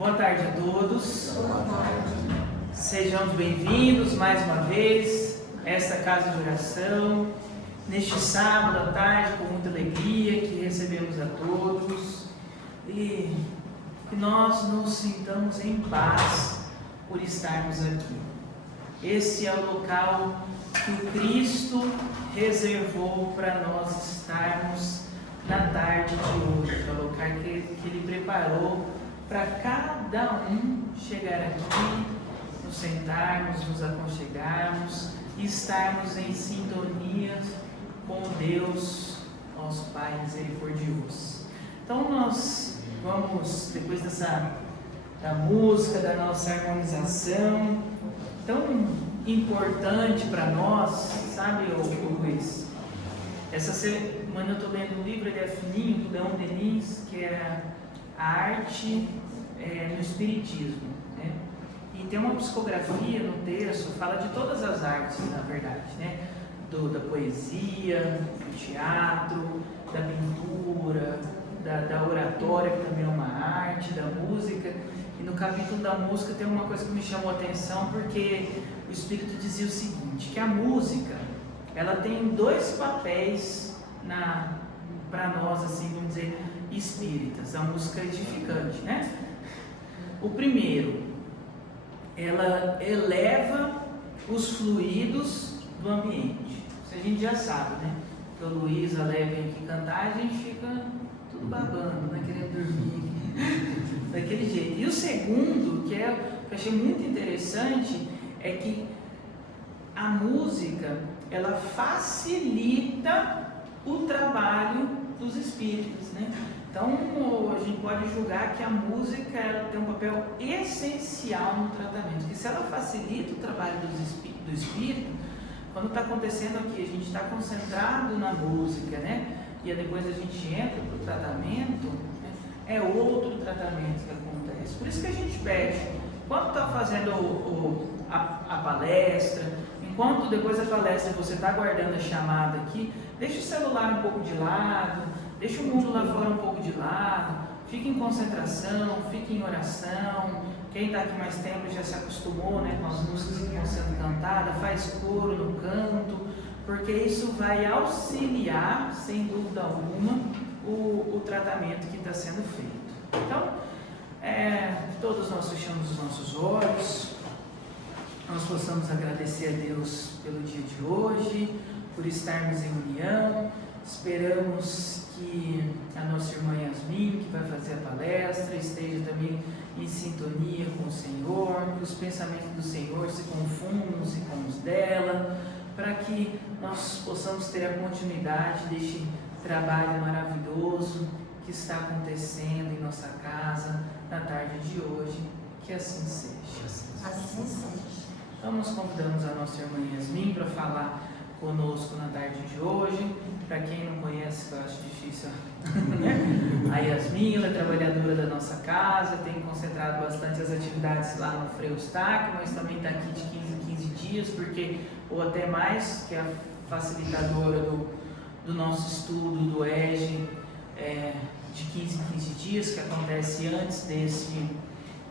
Boa tarde a todos. Boa tarde. Sejam bem-vindos mais uma vez a esta casa de oração, neste sábado à tarde, com muita alegria que recebemos a todos e que nós nos sintamos em paz por estarmos aqui. Esse é o local que o Cristo reservou para nós estarmos na tarde de hoje, é o local que Ele preparou para cada um chegar aqui, nos sentarmos, nos aconchegarmos e estarmos em sintonia com Deus, nosso Pai misericordioso. Então nós vamos, depois da música, da nossa harmonização, tão importante para nós, sabe, Luiz? Essa semana eu estou lendo um livro, ele é fininho, do Leon Denis, que é a arte no Espiritismo, né? E tem uma psicografia no texto, fala de todas as artes, na verdade, né? Da poesia, do teatro, da pintura, da oratória, que também é uma arte, da música. E no capítulo da música tem uma coisa que me chamou a atenção, porque o Espírito dizia o seguinte, que a música, ela tem dois papéis para nós, assim, vamos dizer, espíritas, a música edificante, né? O primeiro, ela eleva os fluidos do ambiente. Isso a gente já sabe, né? Que o Luiz, a Leve aqui cantar, a gente fica tudo babando, né? Querendo dormir, daquele jeito. E o segundo, que eu achei muito interessante, é que a música, ela facilita o trabalho dos espíritos, né? Então, a gente pode julgar que a música ela tem um papel essencial no tratamento, que se ela facilita o trabalho do espírito, quando está acontecendo aqui, a gente está concentrado na música, né? E depois a gente entra para o tratamento, né? É outro tratamento que acontece. Por isso que a gente pede, enquanto está fazendo a palestra, enquanto depois da palestra você está aguardando a chamada aqui, deixa o celular um pouco de lado, deixa o mundo lá fora um pouco de lado, fique em concentração, fique em oração. Quem está aqui mais tempo já se acostumou, né, com as músicas que estão sendo cantadas, faz coro no canto, porque isso vai auxiliar, sem dúvida alguma, o tratamento que está sendo feito. Então, todos nós fechamos os nossos olhos, nós possamos agradecer a Deus pelo dia de hoje, por estarmos em união. Esperamos que a nossa irmã Yasmin, que vai fazer a palestra, esteja também em sintonia com o Senhor, que os pensamentos do Senhor se confundam com os dela, para que nós possamos ter a continuidade deste trabalho maravilhoso que está acontecendo em nossa casa na tarde de hoje. Que assim seja. Assim seja. Então nós convidamos a nossa irmã Yasmin para falar conosco na tarde de hoje. Para quem não conhece, eu acho difícil, a Yasmin, ela é trabalhadora da nossa casa, tem concentrado bastante as atividades lá no Frei Eustáquio, mas também está aqui de 15 em 15 dias, ou até mais, que é a facilitadora do nosso estudo do EJE, de 15 em 15 dias, que acontece antes desse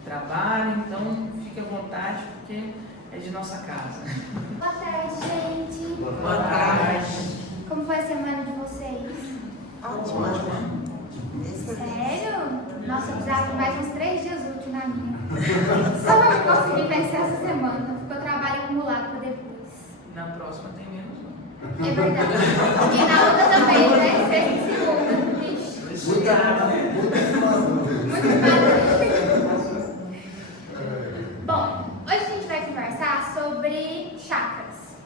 trabalho. Então fique à vontade, porque é de nossa casa. Boa tarde, gente. Boa tarde. Como foi a semana de vocês? Ótimo. Sério? Nossa, eu precisava de mais uns 3 dias úteis na minha. Só pra eu conseguir vencer essa semana, porque eu trabalho acumulado para depois. Na próxima tem menos, não. É verdade. E na outra também, né? Sexta e segunda. Vixe. Muito né? Muito barato. Bom, hoje a gente vai conversar sobre chakras.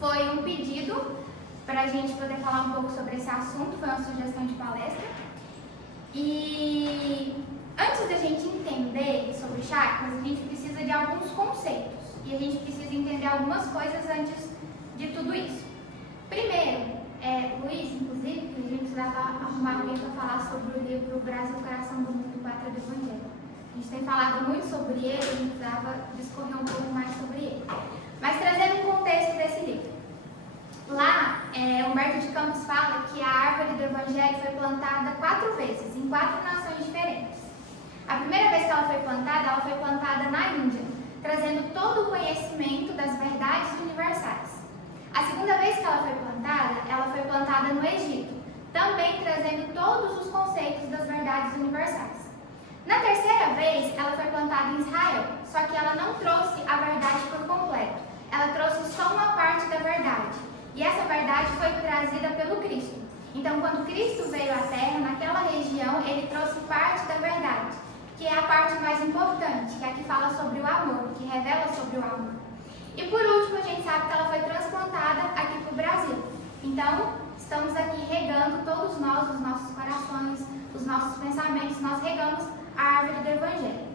Foi um pedido para a gente poder falar um pouco sobre esse assunto, foi uma sugestão de palestra. E antes da gente entender sobre chakras, a gente precisa de alguns conceitos. E a gente precisa entender algumas coisas antes de tudo isso. Primeiro, Luiz, inclusive, que a gente precisava arrumar alguém para falar sobre o livro Brasil, Coração do Mundo, Pátria do Evangelho. A gente tem falado muito sobre ele, a gente precisava discorrer um pouco mais sobre ele. Mas trazendo um contexto desse livro. Lá, Humberto de Campos fala que a árvore do Evangelho foi plantada 4 vezes, em 4 nações diferentes. A primeira vez que ela foi plantada na Índia, trazendo todo o conhecimento das verdades universais. A segunda vez que ela foi plantada no Egito, também trazendo todos os conceitos das verdades universais. Na terceira vez, ela foi plantada em Israel, só que ela não trouxe a verdade por completo. Ela trouxe só uma parte da verdade. E essa verdade foi trazida pelo Cristo. Então, quando Cristo veio à Terra, naquela região, ele trouxe parte da verdade, que é a parte mais importante, que é a que fala sobre o amor, que revela sobre o amor. E por último, a gente sabe que ela foi transplantada aqui para o Brasil. Então, estamos aqui regando todos nós, os nossos corações, os nossos pensamentos, nós regamos a árvore do Evangelho.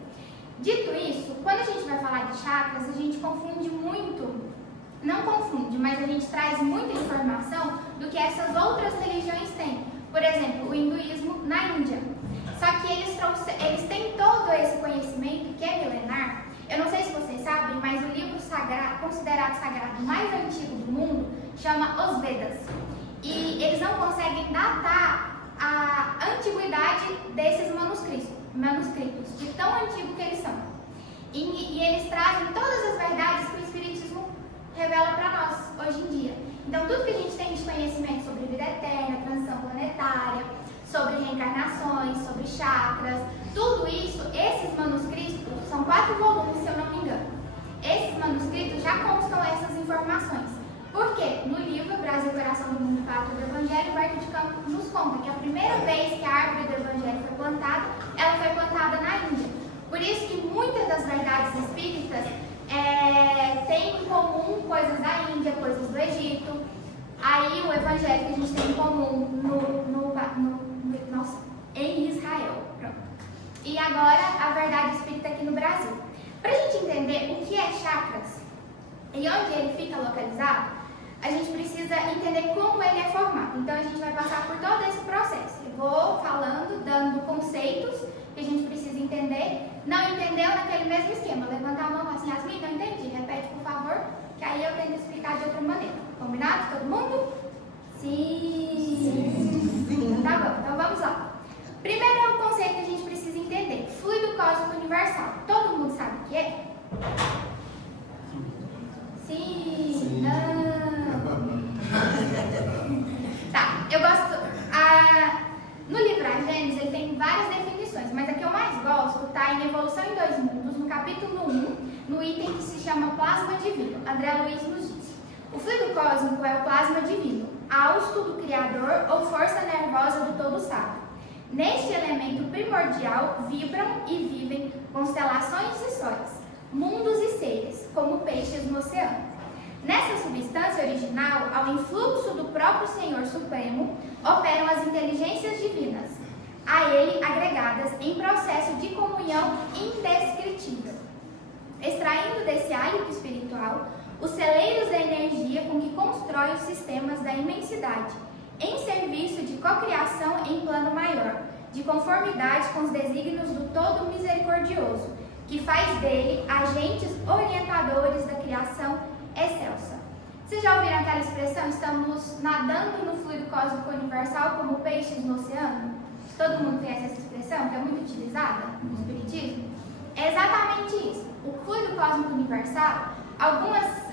Dito isso, quando a gente vai falar de chakras, a gente confunde muito, não confunde, mas a gente traz muita informação do que essas outras religiões têm. Por exemplo, o hinduísmo na Índia. Só que eles têm todo esse conhecimento que é milenar. Eu não sei se vocês sabem, mas o livro sagrado, considerado sagrado mais antigo do mundo chama Os Vedas. E eles não conseguem datar a antiguidade desses manuscritos, de tão antigo que eles são. E eles trazem todas as verdades que o Espiritismo revela para nós hoje em dia. Então, tudo que a gente tem de conhecimento sobre vida eterna, transição planetária, sobre reencarnações, sobre chakras, tudo isso, esses manuscritos, são 4 volumes, se eu não me engano. Esses manuscritos já constam essas informações. Por quê? No livro Brasil, Coração do Mundo, Pátria do Evangelho, o Humberto de Campos nos conta que a primeira vez que a árvore do Evangelho foi plantada, ela foi plantada na Índia. Por isso que muitas das verdades espíritas têm em comum coisas da Índia, coisas do Egito. Aí o Evangelho que a gente tem em comum em Israel. Pronto. E agora a verdade espírita aqui no Brasil. Para a gente entender o que é chakras e onde ele fica localizado, a gente precisa entender como ele é formado. Então a gente vai passar por todo esse processo. Eu vou falando, dando conceitos que a gente precisa entender. Não entendeu naquele mesmo esquema? Levanta a mão assim, Yasmin, não entendi. Repete, por favor, que aí eu tento explicar de outra maneira. Combinado? Todo mundo? Sim. Tá bom, então vamos lá. Primeiro conceito que a gente precisa entender: fluido cósmico universal. Todo mundo sabe o que é? Sim. Não. Tá, eu gosto. No livro A Gênesis ele tem várias definições, mas a que eu mais gosto está em Evolução em Dois Mundos, no capítulo 1, no item que se chama Plasma Divino. André Luiz nos diz: o fluido cósmico é o plasma divino, hausto do Criador ou força nervosa do Todo Sábio. Neste elemento primordial vibram e vivem constelações e sóis, mundos e seres, como peixes no oceano. Nessa substância original, ao influxo do próprio Senhor Supremo, operam as inteligências divinas, a ele agregadas em processo de comunhão indescritível, extraindo desse hálito espiritual os celeiros da energia com que constrói os sistemas da imensidade, em serviço de cocriação em plano maior, de conformidade com os desígnios do Todo Misericordioso, que faz dele agentes orientadores da criação excelsa. Vocês já ouviram aquela expressão, estamos nadando no fluido cósmico universal como peixes no oceano? Todo mundo conhece essa expressão, que é muito utilizada no Espiritismo? É exatamente isso. O fluido cósmico universal, algumas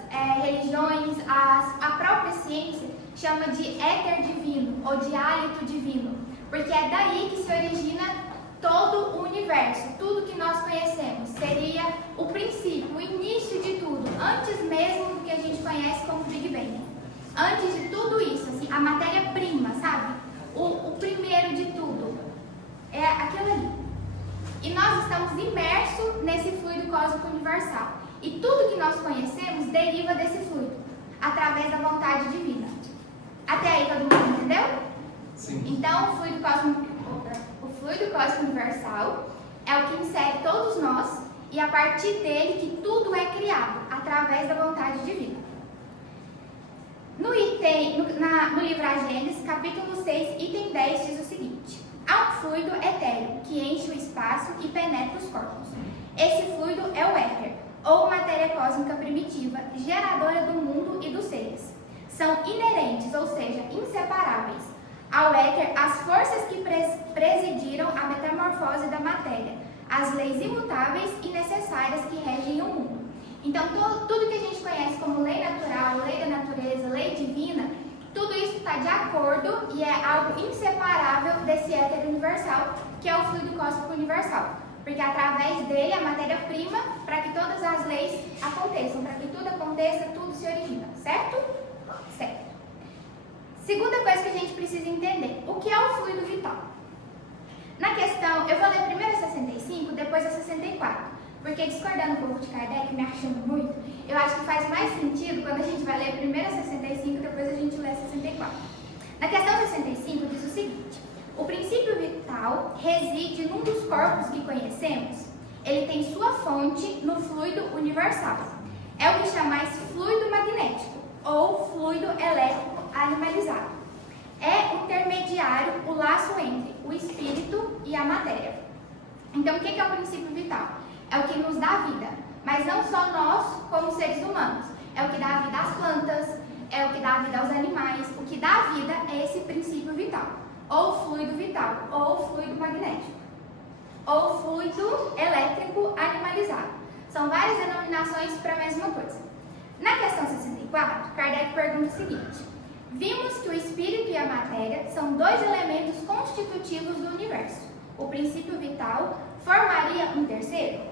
religiões, a própria ciência, chama de éter divino ou de hálito divino, porque é daí que se origina todo o universo, tudo que nós conhecemos. Seria o princípio, o início de tudo, antes mesmo do que a gente conhece como Big Bang. Antes de tudo isso, assim, a matéria-prima, sabe? O primeiro de tudo é aquilo ali. E nós estamos imersos nesse fluido cósmico universal. E tudo que nós conhecemos deriva desse fluido, através da vontade divina. Até aí todo mundo entendeu? Sim. Então, o fluido cósmico universal é o que insere todos nós e a partir dele que tudo é criado, através da vontade divina. No livro A Gênesis, capítulo 6, item 10, diz o seguinte: há um fluido etéreo que enche o espaço e penetra os corpos. Esse fluido é o éter, ou matéria cósmica primitiva, geradora do mundo e dos seres. São inerentes, ou seja, inseparáveis, ao éter as forças que presidiram a metamorfose da matéria, as leis imutáveis e necessárias que regem o mundo. Então, tudo que a gente conhece como lei natural, lei da natureza, lei divina, tudo isso está de acordo e é algo inseparável desse éter universal, que é o fluido cósmico universal. Porque através dele, a matéria-prima, para que todas as leis aconteçam, para que tudo aconteça, tudo se origina, certo? Certo. Segunda coisa que a gente precisa entender, o que é o fluido vital? Na questão, eu vou ler primeiro a 65, depois a 64, porque discordando um pouco de Kardec, me achando muito, eu acho que faz mais sentido quando a gente vai ler primeiro a 65, depois a gente lê a 64. Na questão 65 diz o seguinte: o princípio vital reside num dos corpos que conhecemos. Ele tem sua fonte no fluido universal. É o que chamais fluido magnético ou fluido elétrico animalizado. É intermediário o laço entre o espírito e a matéria. Então, o que é o princípio vital? É o que nos dá vida, mas não só nós como seres humanos. É o que dá vida às plantas, é o que dá vida aos animais. O que dá vida é esse princípio vital, ou fluido vital, ou fluido magnético, ou fluido elétrico animalizado. São várias denominações para a mesma coisa. Na questão 64, Kardec pergunta o seguinte: vimos que o espírito e a matéria são dois elementos constitutivos do universo. O princípio vital formaria um terceiro?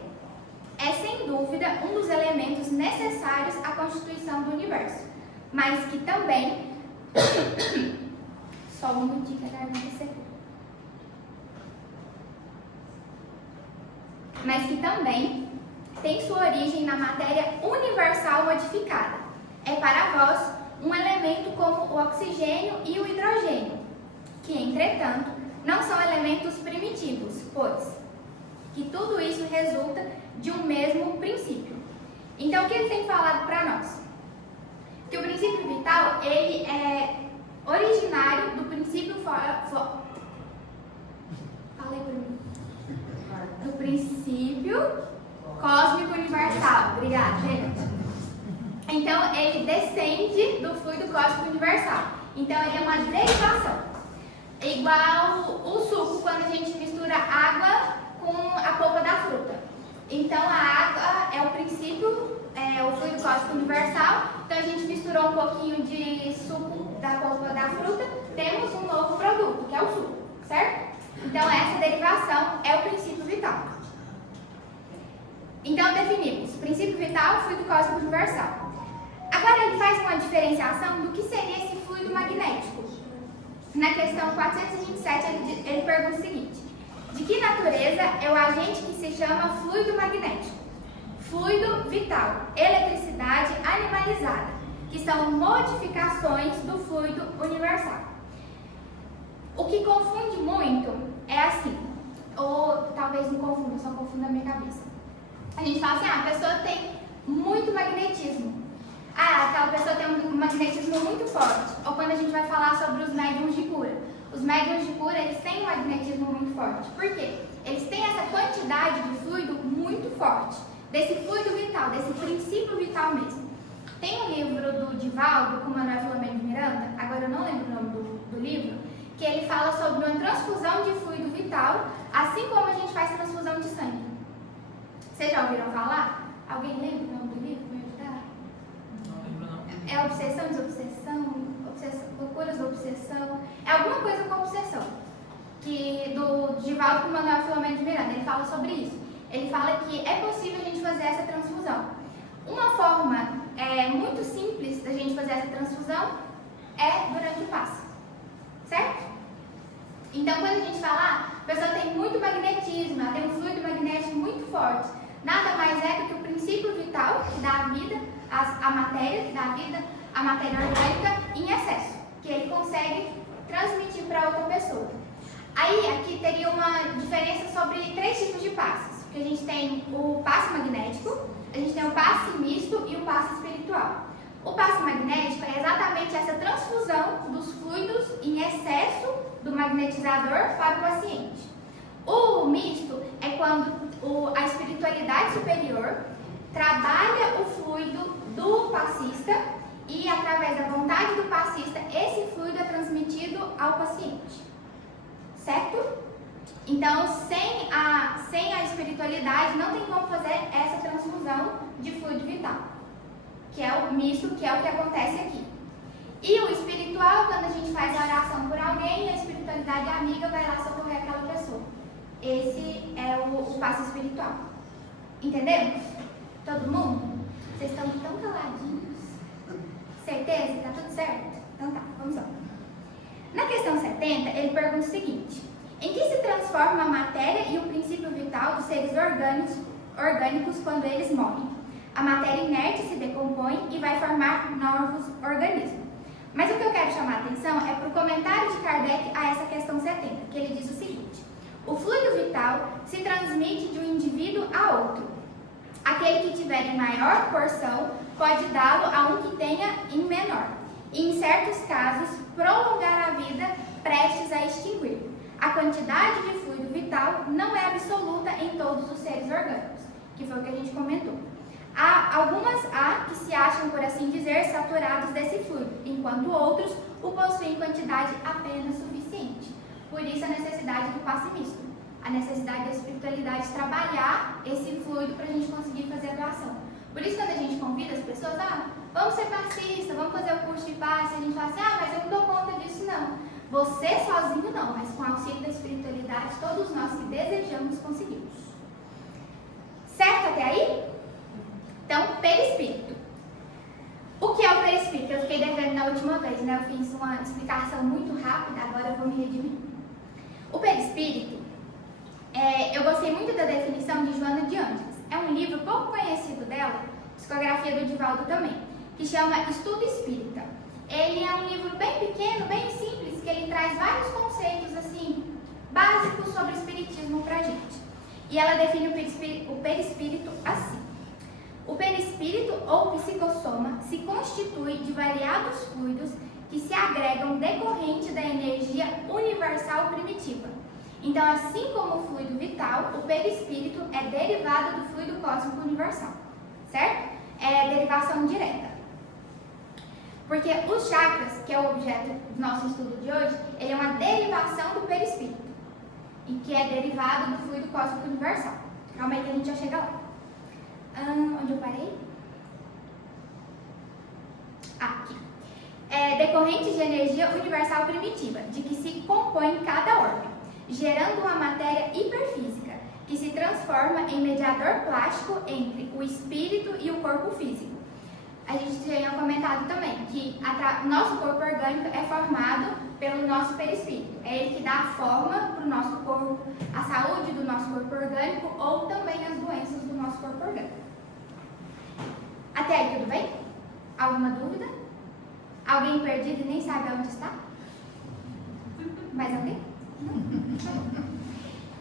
É sem dúvida um dos elementos necessários à constituição do universo, mas que também... Só um minutinho que a garganta secou. Mas que também tem sua origem na matéria universal modificada. É para vós um elemento como o oxigênio e o hidrogênio, que, entretanto, não são elementos primitivos, pois que tudo isso resulta de um mesmo princípio. Então, o que ele tem falado para nós? Que o princípio vital, ele é originário do princípio falei por mim. Do princípio cósmico universal. Obrigada, gente. Então, ele descende do fluido cósmico universal. Então, ele é uma derivação. É igual o suco, quando a gente mistura água com a polpa da fruta. Então, a água é o princípio, o fluido cósmico universal. Então, a gente misturou um pouquinho de suco da polpa da fruta, temos um novo produto, que é o suco, certo? Então, essa derivação é o princípio vital. Então, definimos princípio vital, fluido cósmico universal. Agora, ele faz uma diferenciação do que seria esse fluido magnético. Na questão 427, ele pergunta o seguinte: de que natureza é o agente que se chama fluido magnético? Fluido vital, eletricidade animalizada, que são modificações do fluido universal. O que confunde muito é assim, ou talvez não confunda, só confunda a minha cabeça. A gente fala assim, a pessoa tem muito magnetismo. Aquela pessoa tem um magnetismo muito forte. Ou quando a gente vai falar sobre os médiums de cura. Os médiums de cura, eles têm um magnetismo muito forte. Por quê? Eles têm essa quantidade de fluido muito forte. Desse fluido vital, desse princípio vital mesmo. Tem um livro do Divaldo, com Manuel Filomeno de Miranda, agora eu não lembro o nome do livro, que ele fala sobre uma transfusão de fluido vital, assim como a gente faz transfusão de sangue. Vocês já ouviram falar? Alguém lembra o nome do livro? Me ajudar? Não lembro não. É obsessão, desobsessão, loucuras da obsessão, é alguma coisa com obsessão, que do Divaldo com Manuel Filomeno de Miranda, ele fala sobre isso. Ele fala que é possível a gente fazer essa transfusão. Uma forma muito simples da gente fazer essa transfusão é durante o passe, certo? Então, quando a gente fala, a pessoa tem muito magnetismo, ela tem um fluido magnético muito forte, nada mais é do que o princípio vital que dá a vida à matéria, que dá a vida à matéria orgânica em excesso, que ele consegue transmitir para outra pessoa. Aí, aqui teria uma diferença sobre 3 tipos de passes, porque a gente tem o passe magnético, a gente tem o passe misto e o passe espiritual. O passe magnético é exatamente essa transfusão dos fluidos em excesso do magnetizador para o paciente. O misto é quando a espiritualidade superior trabalha o fluido do passista e, através da vontade do passista, esse fluido é transmitido ao paciente. Certo? Então, sem a espiritualidade, não tem como fazer essa transfusão de fluido vital, que é o misto, que é o que acontece aqui. E o espiritual, quando a gente faz a oração por alguém, a espiritualidade amiga vai lá socorrer aquela pessoa. Esse é o passo espiritual. Entendemos? Todo mundo? Vocês estão tão caladinhos? Certeza? Tá tudo certo? Então tá, vamos lá. Na questão 70, ele pergunta o seguinte: em que se transforma a matéria e o princípio vital dos seres orgânicos quando eles morrem? A matéria inerte se decompõe e vai formar novos organismos. Mas o que eu quero chamar a atenção é para o comentário de Kardec a essa questão 70, que ele diz o seguinte: o fluido vital se transmite de um indivíduo a outro. Aquele que tiver em maior porção pode dá-lo a um que tenha em menor. E, em certos casos, prolongar a vida prestes a extinguir. A quantidade de fluido vital não é absoluta em todos os seres orgânicos, que foi o que a gente comentou. Há que se acham, por assim dizer, saturados desse fluido, enquanto outros o possuem em quantidade apenas suficiente. Por isso a necessidade do passe misto, a necessidade da espiritualidade trabalhar esse fluido para a gente conseguir fazer a doação. Por isso, quando a gente convida as pessoas, vamos ser passistas, vamos fazer o curso de passe, a gente fala assim, mas eu não dou conta disso não. Você sozinho não, mas com o auxílio da espiritualidade, todos nós que desejamos conseguimos. Certo até aí? Então, perispírito. O que é o perispírito? Eu fiquei devendo na última vez, né? Eu fiz uma explicação muito rápida, agora eu vou me redimir. O perispírito, eu gostei muito da definição de Joana de Ângeles. É um livro pouco conhecido dela, psicografia do Divaldo também, que chama Estudo Espírita. Ele é um livro bem pequeno, bem simples, que ele traz vários conceitos assim básicos sobre o espiritismo pra gente. E ela define o perispírito assim: o perispírito ou psicossoma se constitui de variados fluidos que se agregam decorrente da energia universal primitiva. Então, assim como o fluido vital, o perispírito é derivado do fluido cósmico universal, certo? É derivação direta. Porque os chakras, que é o objeto do nosso estudo de hoje, ele é uma derivação do perispírito, e que é derivado do fluido cósmico universal. Calma aí que a gente já chega lá. Onde eu parei? Aqui. Decorrente de energia universal primitiva, de que se compõe cada órgão, gerando uma matéria hiperfísica, que se transforma em mediador plástico entre o espírito e o corpo físico. A gente tinha comentado também que nosso corpo orgânico é formado pelo nosso perispírito. É ele que dá a forma para o nosso corpo, a saúde do nosso corpo orgânico ou também as doenças do nosso corpo orgânico. Até aí tudo bem? Alguma dúvida? Alguém perdido e nem sabe onde está? Mais alguém?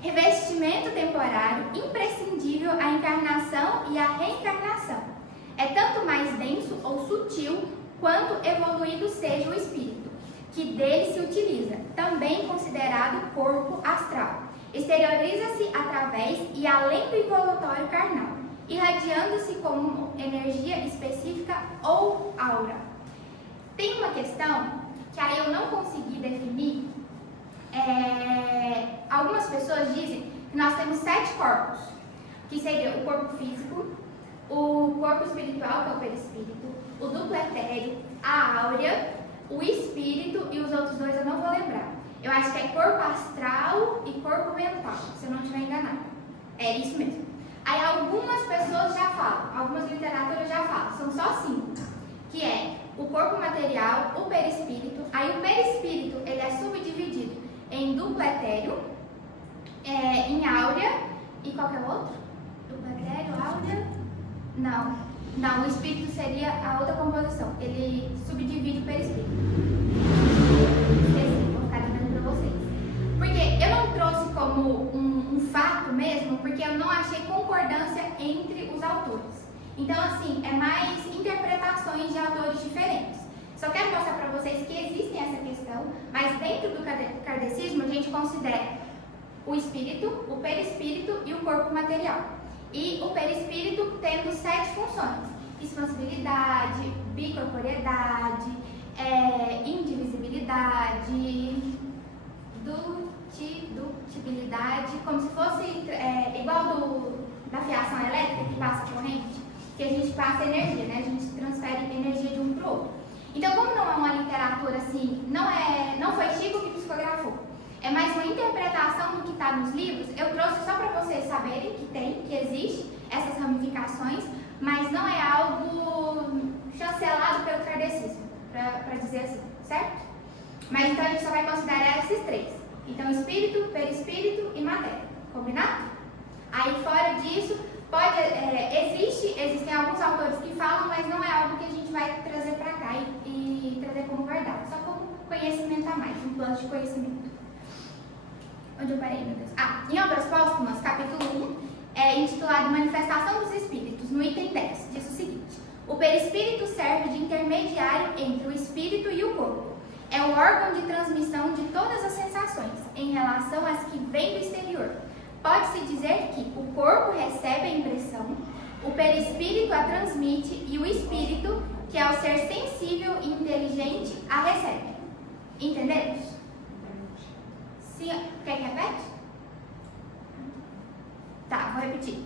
Revestimento temporário imprescindível à encarnação e à reencarnação. É tanto mais denso ou sutil quanto evoluído seja o espírito, que dele se utiliza, também considerado corpo astral. Exterioriza-se através e além do involutório carnal, irradiando-se como energia específica ou aura. Tem uma questão que aí eu não consegui definir. Algumas pessoas dizem que nós temos 7 corpos, que seria o corpo físico, o corpo espiritual, que é o perispírito, o duplo etéreo, a áurea, o espírito e os outros 2 eu não vou lembrar. Eu acho que é corpo astral e corpo mental, se eu não estiver enganada. É isso mesmo. Aí algumas pessoas já falam, algumas literaturas já falam, são só 5, que é o corpo material, o perispírito. Aí o perispírito ele é subdividido em duplo etéreo, em áurea e qualquer outro? Duplo etéreo, áurea? Não, o espírito seria a outra composição. Ele subdivide o perispírito. Esqueci, vou ficar lembrando pra vocês. Porque eu não trouxe como um fato mesmo, porque eu não achei concordância entre os autores. Então, assim, é mais interpretações de autores diferentes. Só quero mostrar para vocês que existe essa questão, mas dentro do kardecismo a gente considera o espírito, o perispírito e o corpo material. E o perispírito tendo 7 funções: expansibilidade, bicorporeidade, indivisibilidade, indutitibilidade, como se fosse igual da fiação elétrica que passa corrente, que a gente passa energia, né? A gente transfere energia de um para o outro. Então, como não é uma literatura assim, não foi Chico que psicografou, é mais uma interpretação do que está nos livros, eu trouxe só para vocês saberem que existe essas ramificações, mas não é algo chancelado pelo kardecismo, para dizer assim, certo? Mas então a gente só vai considerar esses três. Então, espírito, perispírito e matéria. Combinado? Aí, fora disso, existem alguns autores que falam, mas não é algo que a gente vai trazer para cá e trazer como verdade. Só como conhecimento a mais, um plano de conhecimento. Onde eu parei, meu Deus? Em Obras Póstumas, capítulo 1, intitulado Manifestação dos Espíritos, no item 10, diz o seguinte: o perispírito serve de intermediário entre o espírito e o corpo. É o órgão de transmissão de todas as sensações, em relação às que vêm do exterior. Pode-se dizer que o corpo recebe a impressão, o perispírito a transmite e o espírito, que é o ser sensível e inteligente, a recebe. Entendemos? Sim. Quer que repete? Tá, vou repetir.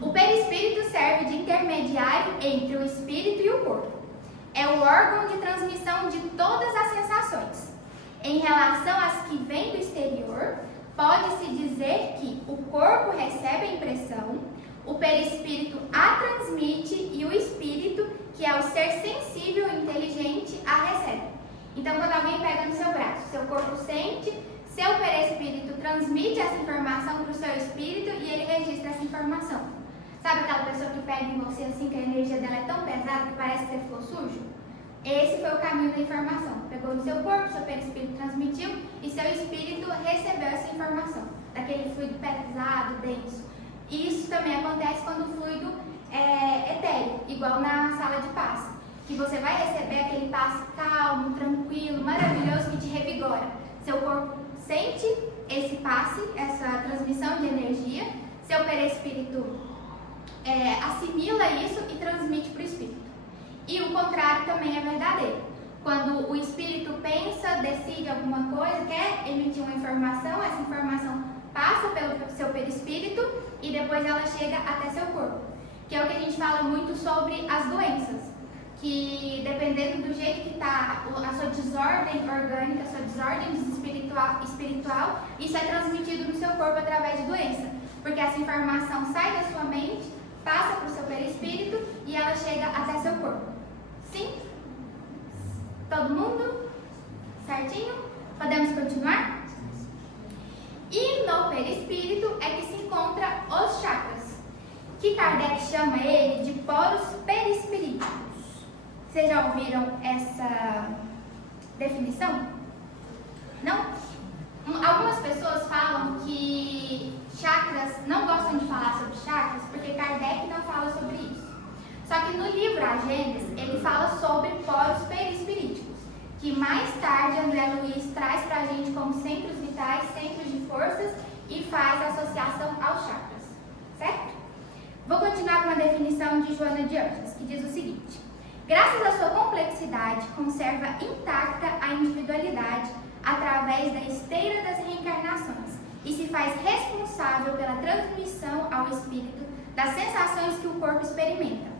O perispírito serve de intermediário entre o espírito e o corpo. É o órgão de transmissão de todas as sensações. Em relação às que vêm do exterior, pode-se dizer que o corpo recebe a impressão, o perispírito a transmite e o espírito, que é o ser sensível e inteligente, a recebe. Então, quando alguém pega no seu braço, seu corpo sente, seu perispírito transmite essa informação para o seu espírito e ele registra essa informação. Sabe aquela pessoa que pega em você assim, que a energia dela é tão pesada que parece que você ficou sujo? Esse foi o caminho da informação. Pegou no seu corpo, seu perispírito transmitiu e seu espírito recebeu essa informação, daquele fluido pesado, denso. Isso também acontece quando o fluido é etéreo, igual na sala de passe, que você vai receber aquele passe calmo, tranquilo, maravilhoso, que te revigora. Seu corpo sente esse passe, essa transmissão de energia, seu perispírito assimila isso e transmite para o espírito. E o contrário também é verdadeiro. Quando o espírito pensa, decide alguma coisa, quer emitir uma informação, essa informação passa pelo seu perispírito e depois ela chega até seu corpo. Que é o que a gente fala muito sobre as doenças. Que dependendo do jeito que está a sua desordem orgânica, a sua desordem espiritual, isso é transmitido no seu corpo através de doença. Porque essa informação sai da sua mente, passa para o seu perispírito e ela chega até seu corpo. Sim? Todo mundo? Certinho? Podemos continuar? E no perispírito é que se encontra os chakras, que Kardec chama ele de poros perispiríticos. Vocês já ouviram essa definição? Não? Algumas pessoas falam que chakras, não gostam de falar sobre chakras porque Kardec não fala sobre isso. Só que no livro A Gênesis, ele fala sobre poros perispiríticos, que mais tarde André Luiz traz para a gente como centros vitais, centros de forças e faz associação aos chakras. Certo? Vou continuar com a definição de Joana de Anjos, que diz o seguinte: graças à sua complexidade, conserva intacta a individualidade através da esteira das reencarnações e se faz responsável pela transmissão ao espírito das sensações que o corpo experimenta,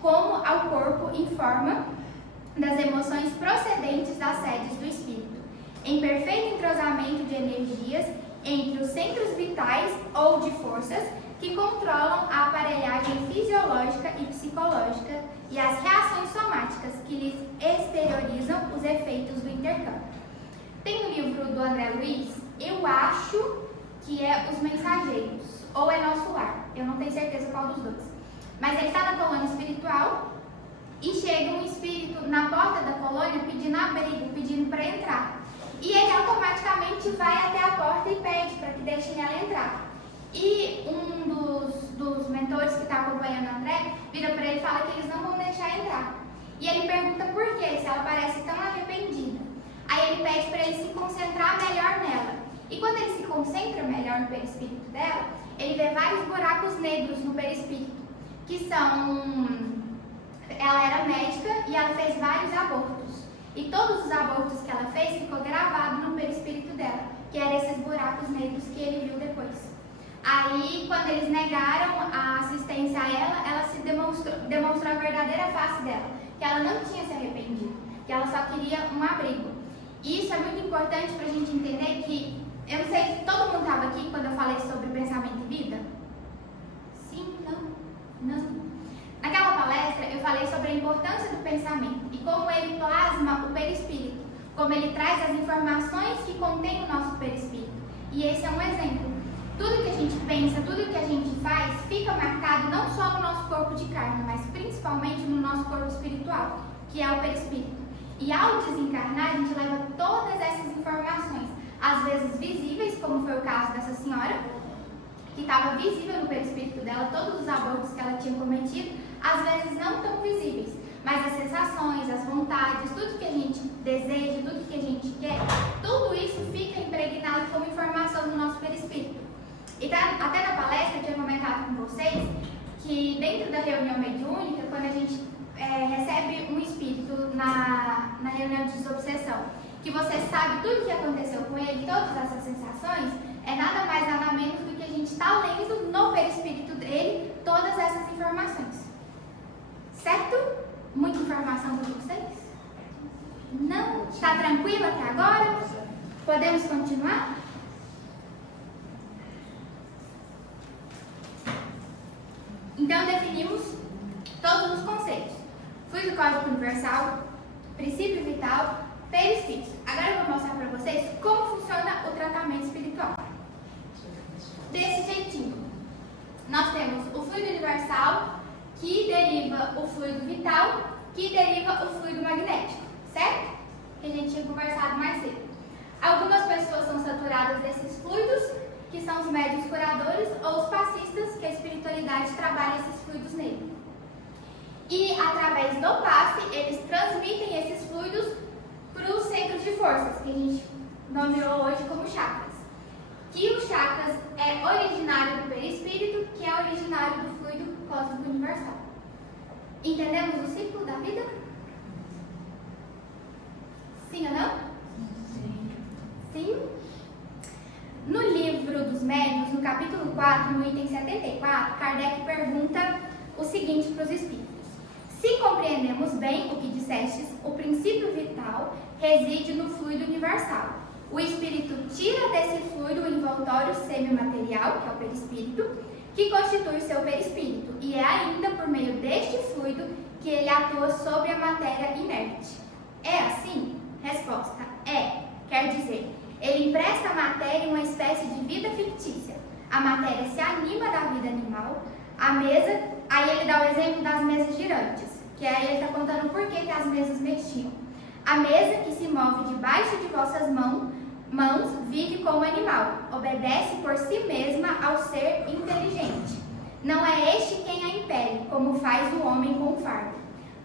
como ao corpo em forma das emoções procedentes das sedes do espírito, em perfeito entrosamento de energias entre os centros vitais ou de forças que controlam a aparelhagem fisiológica e psicológica e as reações somáticas que lhes exteriorizam os efeitos do intercâmbio. Tem um livro do André Luiz, eu acho que é Os Mensageiros, ou é Nosso Lar, eu não tenho certeza qual dos dois. Mas ele está na colônia espiritual e chega um espírito na porta da colônia pedindo abrigo, pedindo para entrar. E ele automaticamente vai até a porta e pede para que deixem ela entrar. E um dos mentores que está acompanhando a André vira para ele e fala que eles não vão deixar entrar. E ele pergunta por quê, se ela parece tão arrependida. Aí ele pede para ele se concentrar melhor nela. E quando ele se concentra melhor no perispírito dela, ele vê vários buracos negros no perispírito, que são... Ela era médica e ela fez vários abortos. E todos os abortos que ela fez ficou gravado no perispírito dela, que eram esses buracos negros que ele viu depois. Aí, quando eles negaram a assistência a ela, ela se demonstrou a verdadeira face dela, que ela não tinha se arrependido, que ela só queria um abrigo. E isso é muito importante para a gente entender que, eu não sei se todo mundo estava aqui quando eu falei sobre pensamento e vida? Sim? Não. Naquela palestra eu falei sobre a importância do pensamento e como ele plasma o perispírito, como ele traz as informações que contém o nosso perispírito. E esse é um exemplo. Tudo que a gente pensa, tudo que a gente faz, fica marcado não só no nosso corpo de carne, mas principalmente no nosso corpo espiritual, que é o perispírito. E ao desencarnar, a gente leva todas essas informações, às vezes visíveis, como foi o caso dessa senhora, que estava visível no perispírito dela, todos os abortos que ela tinha cometido, às vezes não tão visíveis, mas as sensações, as vontades, tudo que a gente deseja, tudo que a gente quer, tudo isso fica impregnado como informação no nosso perispírito. E até na palestra eu tinha comentado com vocês que dentro da reunião mediúnica, quando a gente recebe um espírito na reunião de desobsessão, que você sabe tudo o que aconteceu com ele, todas essas sensações, é nada mais nada menos do que a gente está lendo no perispírito dele todas essas informações. Certo? Muita informação para vocês? Não? Está tranquilo até agora? Podemos continuar? Então definimos todos os conceitos. Fluido cósmico universal, princípio vital, perispírito. Agora eu vou mostrar para vocês como funciona o tratamento espiritual. Desse jeitinho. Nós temos o fluido universal, que deriva o fluido vital, que deriva o fluido magnético, certo? Que a gente tinha conversado mais cedo. Algumas pessoas são saturadas desses fluidos, que são os médiuns curadores ou os passistas, que a espiritualidade trabalha esses fluidos nele. E através do passe, eles transmitem esses fluidos para os centros de forças, que a gente nomeou hoje como chakras. Que o chakras é originário do perispírito, que é originário do fluido cósmico universal. Entendemos o ciclo da vida? Sim ou não? Sim? No livro dos médiuns, no capítulo 4, no item 74, Kardec pergunta o seguinte para os espíritos. Se compreendemos bem o que dissestes, o princípio vital reside no fluido universal. O espírito tira desse fluido o envoltório semimaterial, que é o perispírito, que constitui o seu perispírito, e é ainda por meio deste fluido que ele atua sobre a matéria inerte. É assim? Resposta: é. Quer dizer, ele empresta à matéria uma espécie de vida fictícia. A matéria se anima da vida animal, a mesa, aí ele dá o exemplo das mesas girantes, que aí ele está contando por que as mesas mexiam. A mesa que se move debaixo de vossas mãos vive como animal, obedece por si mesma ao ser inteligente. Não é este quem a impele, como faz o homem com o fardo.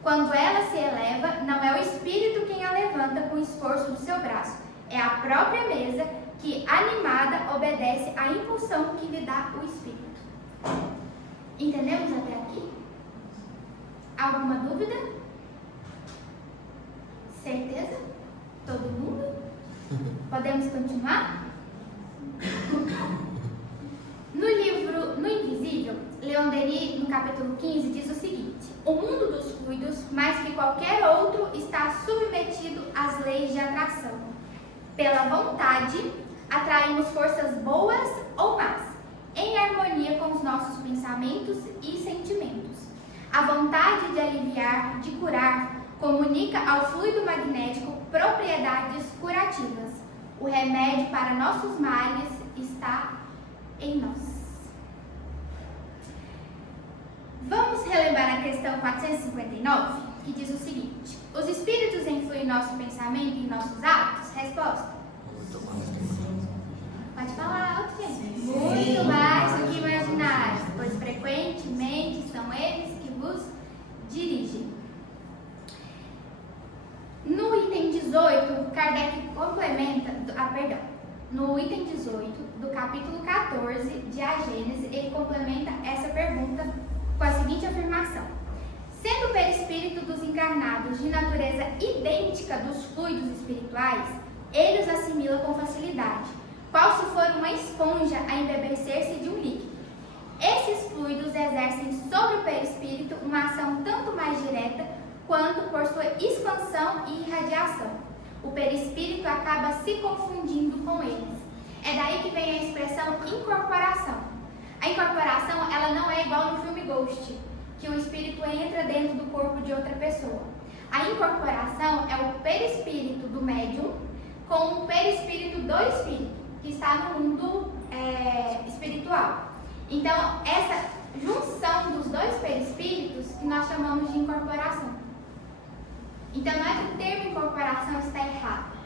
Quando ela se eleva, não é o espírito quem a levanta com o esforço do seu braço, é a própria mesa que, animada, obedece à impulsão que lhe dá o espírito. Entendemos até aqui? Alguma dúvida? Certeza? Todo mundo? Podemos continuar? No livro No Invisível, Leon Denis, no capítulo 15, diz o seguinte: o mundo dos fluidos, mais que qualquer outro, está submetido às leis de atração. Pela vontade, atraímos forças boas ou más, em harmonia com os nossos pensamentos e sentimentos. A vontade de aliviar, de curar, comunica ao fluido magnético propriedades curativas. O remédio para nossos males está em nós. Vamos relembrar a questão 459, que diz o seguinte: os espíritos influem em nosso pensamento e em nossos atos? Resposta: pode falar alto, gente. Muito mais do que imaginar, pois frequentemente são eles que vos dirigem. No item 18, Kardec complementa, no item 18 do capítulo 14 de A Gênese, ele complementa essa pergunta com a seguinte afirmação: sendo o perispírito dos encarnados de natureza idêntica dos fluidos espirituais, ele os assimila com facilidade, qual se for uma esponja a embebecer-se de um líquido. Esses fluidos exercem sobre o perispírito uma ação tanto mais direta quanto por sua expansão e irradiação. O perispírito acaba se confundindo com eles. É daí que vem a expressão incorporação. A incorporação, ela não é igual no filme Ghost, que o espírito entra dentro do corpo de outra pessoa. A incorporação é o perispírito do médium com o perispírito do espírito, que está no mundo espiritual. Então, essa junção dos dois perispíritos que nós chamamos de incorporação. Então, não é que o termo incorporação está errado.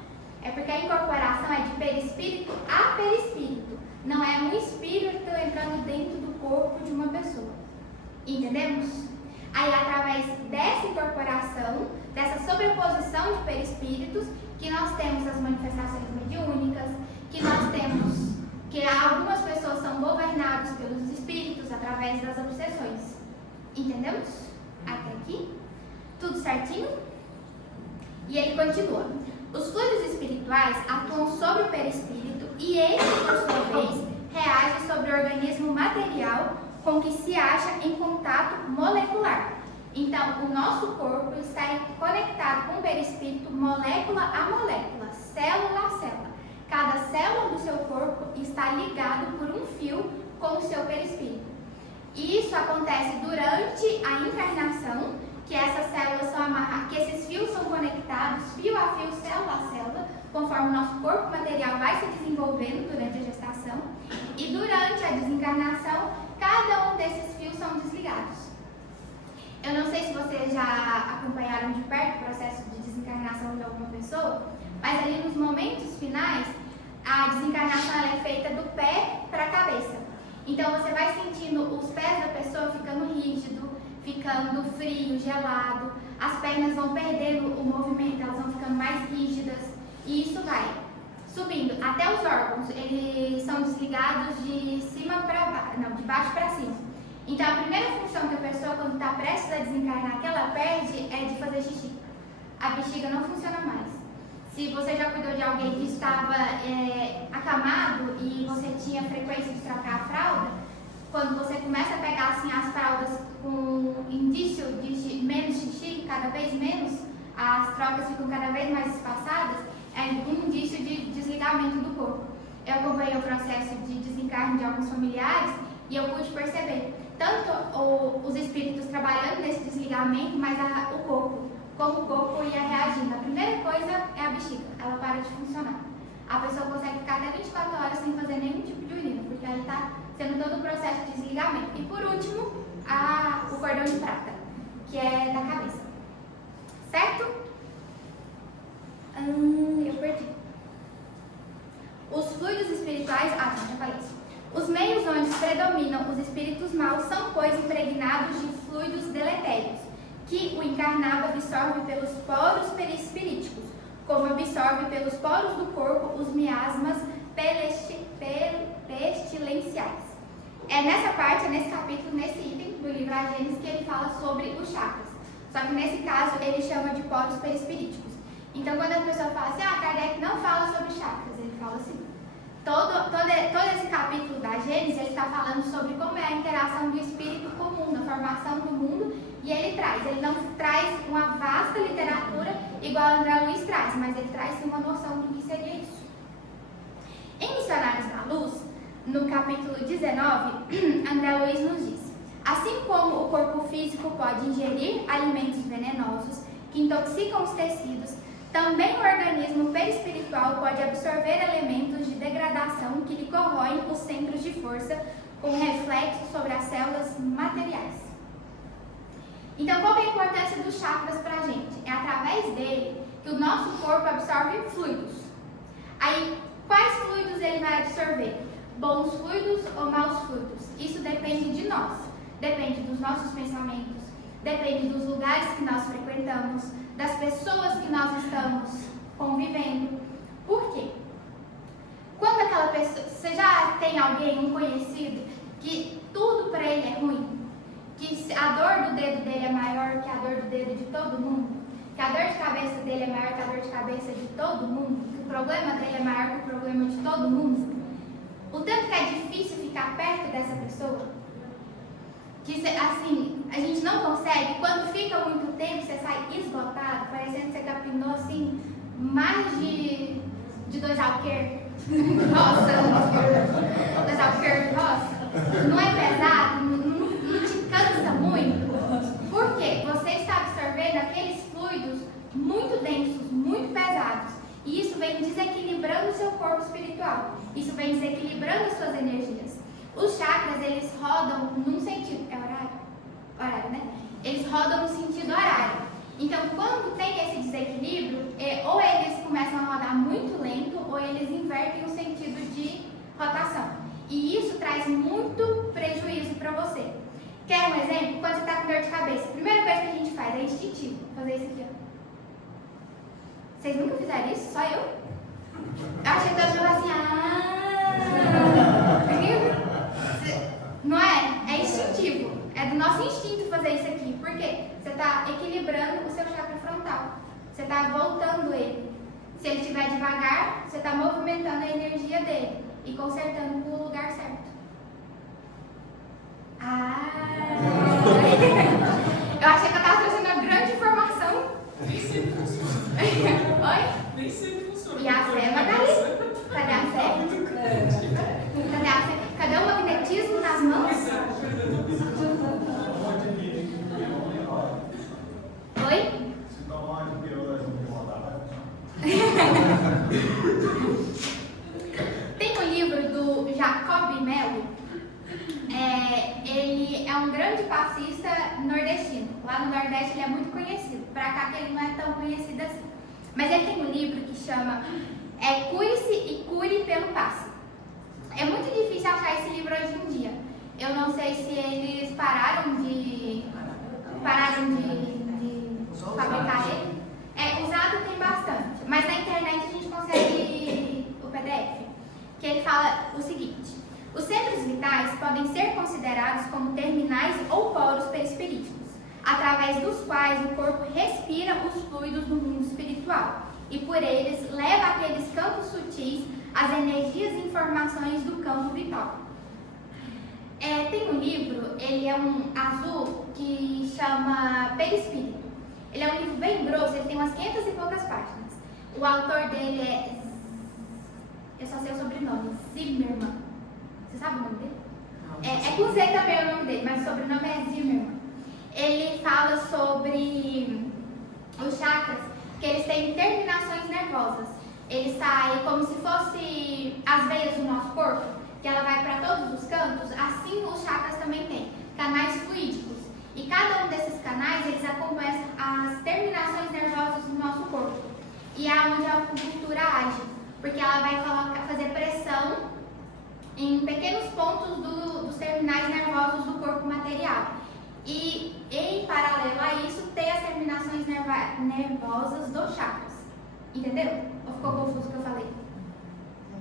É porque a incorporação é de perispírito a perispírito. Não é um espírito entrando dentro do corpo de uma pessoa. Entendemos? Aí, através dessa incorporação, dessa sobreposição de perispíritos, que nós temos as manifestações mediúnicas, que nós temos que algumas pessoas são governadas pelos espíritos através das obsessões. Entendemos? Até aqui? Tudo certinho? E ele continua. Os fluidos espirituais atuam sobre o perispírito e este, por sua vez, reage sobre o organismo material com que se acha em contato molecular. Então, o nosso corpo está conectado com o perispírito molécula a molécula, célula a célula. Cada célula do seu corpo está ligado por um fio com o seu perispírito. E isso acontece durante a encarnação, que essas células são amarradas, que esses fios são conectados, fio a fio, célula a célula, conforme o nosso corpo material vai se desenvolvendo durante a gestação. E durante a desencarnação, cada um desses fios são desligados. Eu não sei se vocês já acompanharam de perto o processo de desencarnação de alguma pessoa, mas ali nos momentos finais, a desencarnação ela é feita do pé para a cabeça. Então você vai sentindo os pés da pessoa ficando rígido, ficando frio, gelado, as pernas vão perdendo o movimento, elas vão ficando mais rígidas, e isso vai subindo até os órgãos. Eles são desligados de cima para baixo, não, de baixo para cima. Então a primeira função que a pessoa, quando está prestes a desencarnar, que ela perde é de fazer xixi. A bexiga não funciona mais. Se você já cuidou de alguém que estava acamado e você tinha frequência de trocar a fralda, quando você começa a pegar assim as fraldas com indício de menos xixi, cada vez menos, as trocas ficam cada vez mais espaçadas, é um indício de desligamento do corpo. Eu acompanhei o processo de desencarne de alguns familiares e eu pude perceber tanto os espíritos trabalhando nesse desligamento, mas o corpo, como o corpo ia reagindo. A primeira coisa é a bexiga, ela para de funcionar. A pessoa consegue ficar até 24 horas sem fazer nenhum tipo de urina, porque aí está sendo todo o processo de desligamento. E por último, o cordão de prata, que é da cabeça. Certo? Eu perdi. Os fluidos espirituais, já falei isso. Os meios onde predominam os espíritos maus são, pois, impregnados de fluidos deletérios, que o encarnado absorve pelos poros perispiríticos, como absorve pelos poros do corpo os miasmas pestilenciais. É nessa parte, nesse capítulo, nesse item do livro A Gênesis, que ele fala sobre os chakras. Só que nesse caso ele chama de poros perispiríticos. Então quando a pessoa fala assim, Kardec não fala sobre chakras, ele fala assim. Todo esse capítulo da Gênesis, ele está falando sobre como é a interação do espírito com o mundo, a formação do mundo, e ele não traz uma vasta literatura igual a André Luiz traz, mas ele traz sim uma noção do que seria isso. Em Missionários da Luz, no capítulo 19, André Luiz nos diz: assim como o corpo físico pode ingerir alimentos venenosos que intoxicam os tecidos, também o organismo perispiritual pode absorver elementos de degradação que lhe corroem os centros de força, com reflexo sobre as células materiais. Então, qual é a importância dos chakras para a gente? É através dele que o nosso corpo absorve fluidos. Aí, quais fluidos ele vai absorver? Bons fluidos ou maus fluidos? Isso depende de nós. Depende dos nossos pensamentos, depende dos lugares que nós frequentamos, das pessoas que nós estamos convivendo. Por quê? Quando aquela pessoa... Você já tem alguém, um conhecido, que tudo para ele é ruim? Que a dor do dedo dele é maior que a dor do dedo de todo mundo? Que a dor de cabeça dele é maior que a dor de cabeça de todo mundo? Que o problema dele é maior que o problema de todo mundo? O tanto que é difícil ficar perto dessa pessoa, que assim, a gente não consegue, quando fica muito tempo, você sai esgotado, parecendo que você capinou assim, mais de 2 alqueires. Nossa, 2 alqueires, nossa. Não é pesado, não te cansa muito, porque você está absorvendo aqueles fluidos muito densos, muito pesados. E isso vem desequilibrando o seu corpo espiritual. Isso vem desequilibrando as suas energias. Os chakras, eles rodam num sentido... É horário? Horário, né? Eles rodam no sentido horário. Então, quando tem esse desequilíbrio, ou eles começam a rodar muito lento, ou eles invertem o sentido de rotação. E isso traz muito prejuízo para você. Quer um exemplo? Quando você está com dor de cabeça, a primeira coisa que a gente faz é instintivo. Fazer isso aqui, ó. Vocês nunca fizeram isso? Só eu? Eu achei que todo mundo assim, não é? É instintivo. É do nosso instinto fazer isso aqui. Por quê? Você está equilibrando o seu chakra frontal. Você está voltando ele. Se ele estiver devagar, você está movimentando a energia dele e consertando no lugar certo. Eu achei que eu estava trazendo uma grande informação. Nem sempre funciona. Oi? Nem sempre funciona. E a fé, Magali? Cadê a fé? Cadê a fé? Cadê o magnetismo nas mãos? Oi? Tem um livro do Jacob Melo. Ele é um grande passista nordestino. Lá no Nordeste ele é muito conhecido. Pra cá que ele não é tão conhecido assim. Mas ele tem um livro que chama Cure-se e Cure pelo Passe. É muito difícil achar esse livro hoje em dia. Eu não sei se eles pararam de fabricar ele. Usado tem bastante. Mas na internet a gente consegue o PDF. Que ele fala o seguinte: os centros vitais podem ser considerados como terminais ou poros perispiríticos, através dos quais o corpo respira os fluidos do mundo espiritual e por eles leva àqueles campos sutis as energias e informações do campo vital. Tem um livro, ele é um azul, que chama Perispírito. Ele é um livro bem grosso, ele tem umas 500 e poucas páginas. O autor dele eu só sei o sobrenome, Zimmermann. Você sabe o nome dele? É com Z também o nome dele, mas o sobrenome é Zimmermann. Ele fala sobre os chakras, que eles têm terminações nervosas. Ele sai como se fosse as veias do nosso corpo, que ela vai para todos os cantos. Assim os chakras também têm canais fluídicos. E cada um desses canais, eles acompanham as terminações nervosas do nosso corpo. E é onde a acupuntura age, porque ela vai fazer pressão em pequenos pontos dos terminais nervosos do corpo material. E em paralelo a isso, ter as terminações nervosas dos chakras. Entendeu? Ou ficou confuso o que eu falei?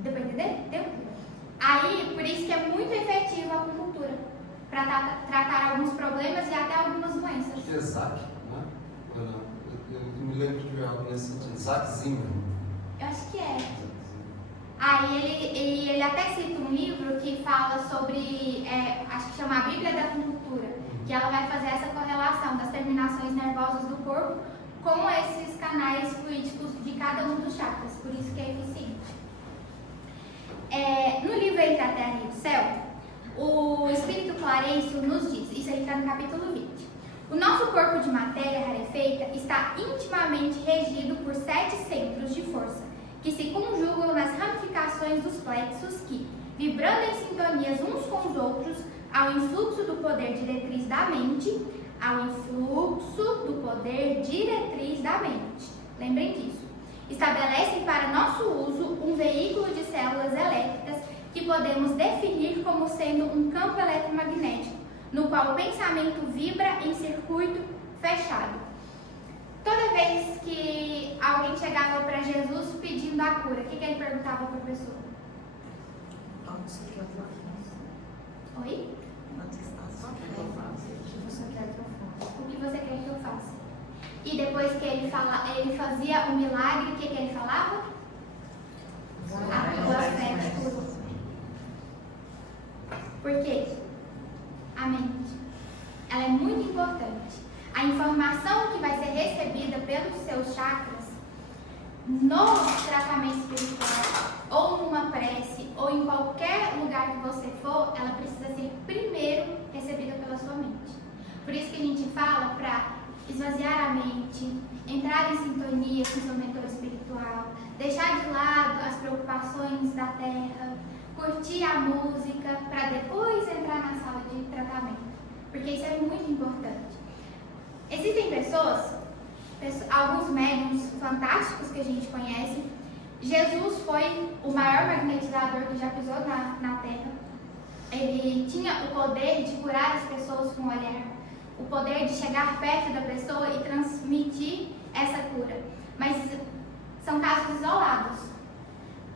Deu para entender? Deu? Aí, por isso que é muito efetiva a acupuntura, para tratar alguns problemas e até algumas doenças. Acho que é Isaac, não é? Ou não? Eu me lembro de ver algo nesse sentido. Isaac Zimmermann. Eu acho que é. Aí ele até cita um livro que fala sobre, acho que chama a Bíblia da Acupuntura, que ela vai fazer essa correlação das terminações nervosas do corpo com esses canais fluídicos de cada um dos chakras, por isso que é eficiente. No livro Entre a Terra e o Céu, o Espírito Clarencio nos diz, isso aí está no capítulo 20, o nosso corpo de matéria rarefeita está intimamente regido por 7 centros de força, que se conjugam nas ramificações dos plexos que, vibrando em sintonias uns com os outros, ao influxo do poder diretriz da mente, lembrem disso, estabelecem para nosso uso um veículo de células elétricas que podemos definir como sendo um campo eletromagnético, no qual o pensamento vibra em circuito fechado. Toda vez que alguém chegava para Jesus pedindo a cura, o que ele perguntava para a pessoa? Onde você quer que eu faça? Oi? Onde está a sua fé? O que você quer que eu faça? O que você quer que eu faça? E depois que ele fazia o milagre, o que ele falava? A tua fé te curou. Porque a mente, ela é muito importante. A informação que vai ser recebida pelos seus chakras no tratamento espiritual, ou numa prece, ou em qualquer lugar que você for, ela precisa ser primeiro recebida pela sua mente. Por isso que a gente fala para esvaziar a mente, entrar em sintonia com seu mentor espiritual, deixar de lado as preocupações da terra, curtir a música para depois entrar na sala de tratamento, porque isso é muito importante. Existem pessoas, alguns médiuns fantásticos que a gente conhece. Jesus foi o maior magnetizador que já pisou na terra. Ele tinha o poder de curar as pessoas com o olhar, o poder de chegar perto da pessoa e transmitir essa cura. Mas são casos isolados.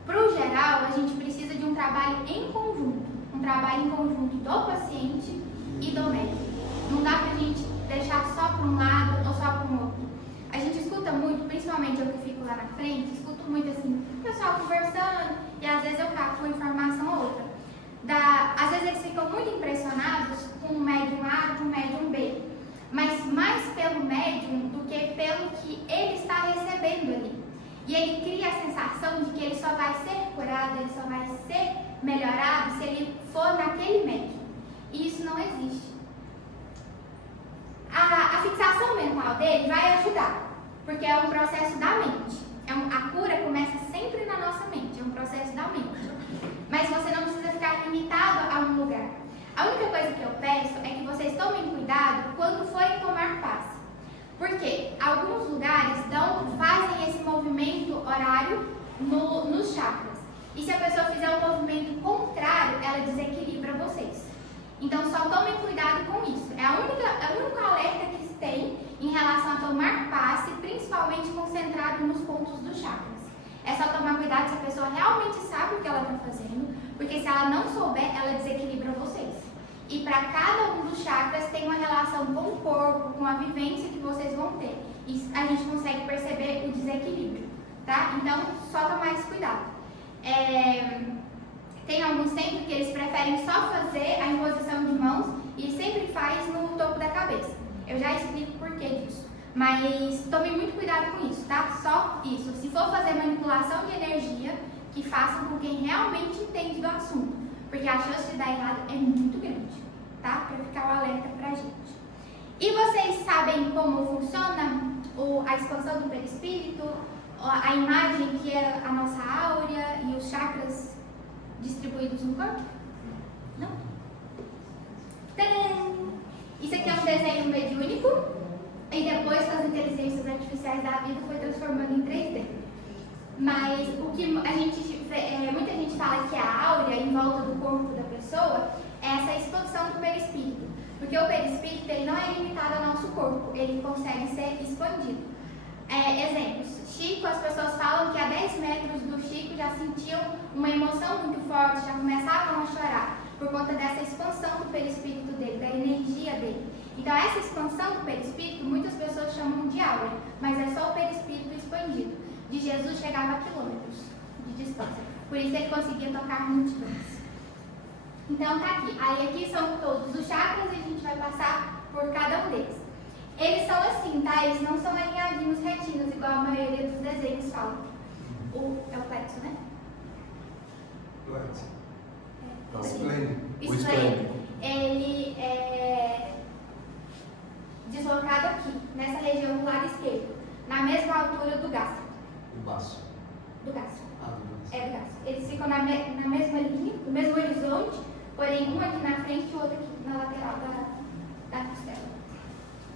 Para o geral, a gente precisa de um trabalho em conjunto do paciente e do médico. Não dá para a gente deixar só para um lado ou só para o outro. A gente escuta muito, principalmente eu que fico lá na frente, escuto muito assim, o pessoal conversando, e às vezes eu capto uma informação ou outra. Às vezes eles ficam muito impressionados com o médium A, com o médium B, mas mais pelo médium do que pelo que ele está recebendo ali. E ele cria a sensação de que ele só vai ser curado, ele só vai ser melhorado se ele for naquele médium. E isso não existe. A fixação mental dele vai ajudar, porque é um processo da mente. A cura começa sempre na nossa mente, é um processo da mente. Mas você não precisa ficar limitado a um lugar. A única coisa que eu peço é que vocês tomem cuidado quando forem tomar passe. Porque alguns lugares fazem esse movimento horário nos chakras. E se a pessoa fizer um movimento contrário, ela desequilibra vocês. Então só tomem cuidado com isso. É o único alerta que se tem em relação a tomar passe, principalmente concentrado nos pontos dos chakras. É só tomar cuidado se a pessoa realmente sabe o que ela está fazendo, porque se ela não souber, ela desequilibra vocês. E para cada um dos chakras tem uma relação com o corpo, com a vivência que vocês vão ter. E a gente consegue perceber o desequilíbrio, tá? Então, só tomar esse cuidado. Tem alguns centros que eles preferem só fazer a imposição de mãos e sempre faz no topo da cabeça. Eu já explico o porquê disso. Mas tome muito cuidado com isso, tá? Só isso. Se for fazer manipulação de energia, que façam com quem realmente entende do assunto. Porque a chance de dar errado é muito grande, tá? Para ficar o alerta pra gente. E vocês sabem como funciona a expansão do perispírito, a imagem que é a nossa áurea e os chakras distribuídos no corpo? Não? Tadã! Isso aqui é um desenho mediúnico e depois com as inteligências artificiais da vida foi transformando em 3D. Mas o que muita gente fala que a áurea em volta do corpo da pessoa é essa expansão do perispírito. Porque o perispírito ele não é limitado ao nosso corpo, ele consegue ser expandido. Exemplos. Chico, as pessoas falam que a 10 metros do Chico já sentiam uma emoção muito forte, já começavam a chorar, por conta dessa expansão do perispírito dele, da energia dele. Então essa expansão do perispírito, muitas pessoas chamam de áurea, mas é só o perispírito expandido. De Jesus chegava a quilômetros de distância, por isso ele conseguia tocar multidões. Então tá aqui, aí aqui são todos os chakras e a gente vai passar por cada um deles. Eles são assim, tá? Eles não são alinhadinhos retinhos, igual a maioria dos desenhos falam. É o plexo, né? Plexo. O esplênico. Ele é deslocado aqui, nessa região do lado esquerdo, na mesma altura do gastro. O baço. Do gastro. Do baço. É do gastro. Eles ficam na mesma linha, no mesmo horizonte, porém um aqui na frente e o outro aqui na lateral da costela.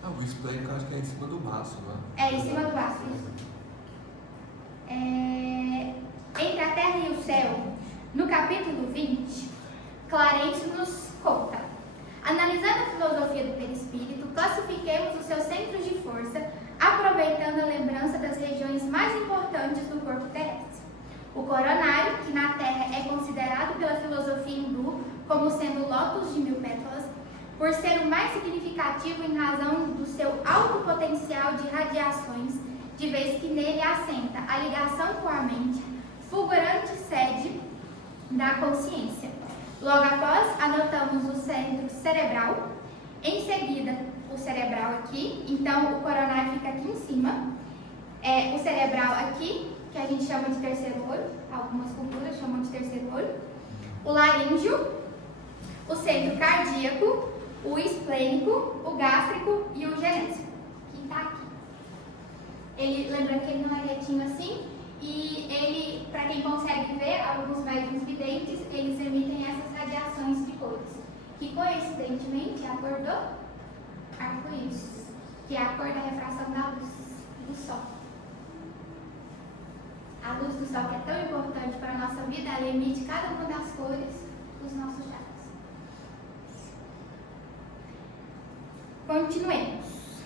O esplênico acho que é em cima do baço, né? É, em cima do baço, isso. Entre a terra e o céu, no capítulo 20, Clarence nos conta: analisando a filosofia do perispírito, classifiquemos os seus centros de força, aproveitando a lembrança das regiões mais importantes do corpo terrestre. O coronário, que na Terra é considerado pela filosofia hindu como sendo o lótus de 1000 pétalas, por ser o mais significativo em razão do seu alto potencial de radiações, de vez que nele assenta a ligação com a mente, fulgurante sede da consciência. Logo após, anotamos o centro cerebral, em seguida o cerebral aqui, então o coronário fica aqui em cima, o cerebral aqui, que a gente chama de terceiro olho, algumas culturas chamam de terceiro olho, o laríngeo, o centro cardíaco, o esplênico, o gástrico e o genésico, que está aqui. Lembrando que ele não é retinho assim, e ele, para quem consegue ver, alguns médiuns videntes, eles emitem essas radiações de cores, que coincidentemente é a cor do arco-íris, que é a cor da refração da luz do sol. A luz do sol, que é tão importante para a nossa vida, ela emite cada uma das cores dos nossos chakras. Continuemos.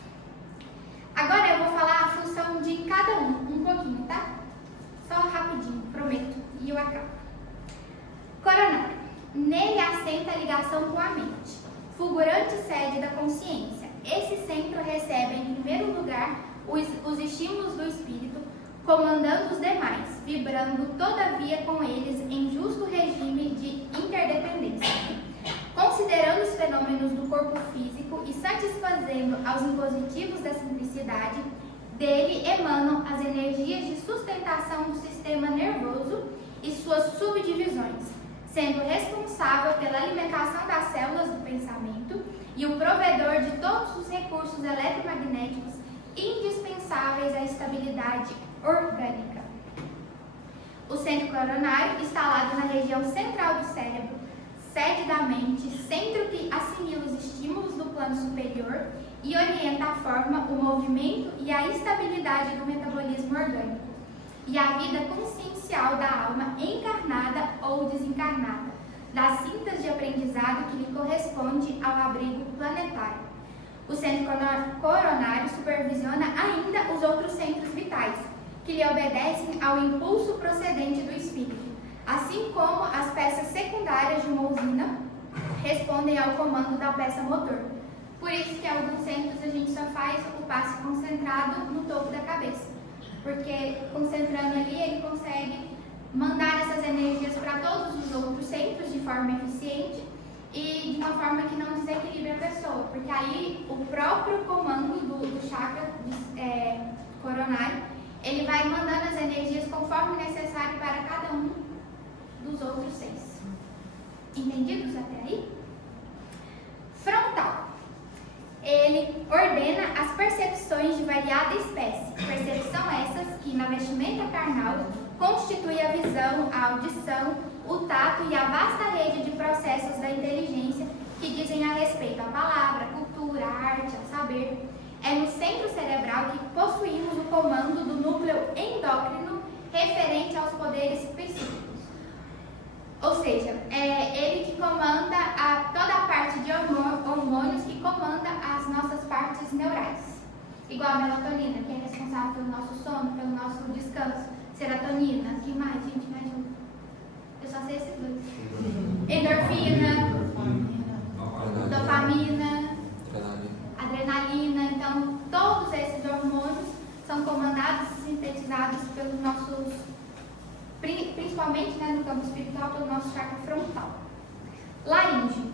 Agora eu vou falar a função de cada um pouquinho, tá? Só rapidinho, prometo, e eu acabo. Coronário. Nele assenta a ligação com a mente, fulgurante sede da consciência. Esse centro recebe, em primeiro lugar, os estímulos do espírito, comandando os demais, vibrando todavia com eles em justo regime de interdependência. Considerando os fenômenos do corpo físico e satisfazendo aos impositivos da simplicidade, dele emanam as energias de sustentação do sistema nervoso e suas subdivisões, sendo responsável pela alimentação das células do pensamento e o provedor de todos os recursos eletromagnéticos indispensáveis à estabilidade orgânica. O centro coronário, instalado na região central do cérebro, sede da mente, centro que assimila os estímulos do plano superior e orienta a forma, o movimento e a estabilidade do metabolismo orgânico e a vida consciencial da alma encarnada ou desencarnada, das cintas de aprendizado que lhe corresponde ao abrigo planetário. O centro coronário supervisiona ainda os outros centros vitais, que lhe obedecem ao impulso procedente do espírito, assim como as peças secundárias de uma usina respondem ao comando da peça motor. Por isso que em alguns centros a gente só faz o passe concentrado no topo da cabeça, porque concentrando ali ele consegue mandar essas energias para todos os outros centros de forma eficiente e de uma forma que não desequilibre a pessoa, porque aí o próprio comando do chakra coronário, ele vai mandando as energias conforme necessário para cada um dos outros 6. Entendidos até aí? Frontal. Ele ordena as percepções de variada espécie. Percepção essas que, na vestimenta carnal, constitui a visão, a audição, o tato e a vasta rede de processos da inteligência que dizem a respeito à palavra, à cultura, à arte, ao saber. É no centro cerebral que possuímos o comando do núcleo endócrino referente aos poderes psíquicos. Ou seja, é ele que comanda toda a parte de hormônios que comanda as nossas partes neurais. Igual a melatonina, que é responsável pelo nosso sono, pelo nosso descanso. Serotonina, que mais, gente? Mais um. Eu só sei esses 2. Endorfina, dopamina, adrenalina. Então, todos esses hormônios são comandados e sintetizados pelos nossos, principalmente no campo espiritual, pelo nosso chakra frontal. Laríngeo.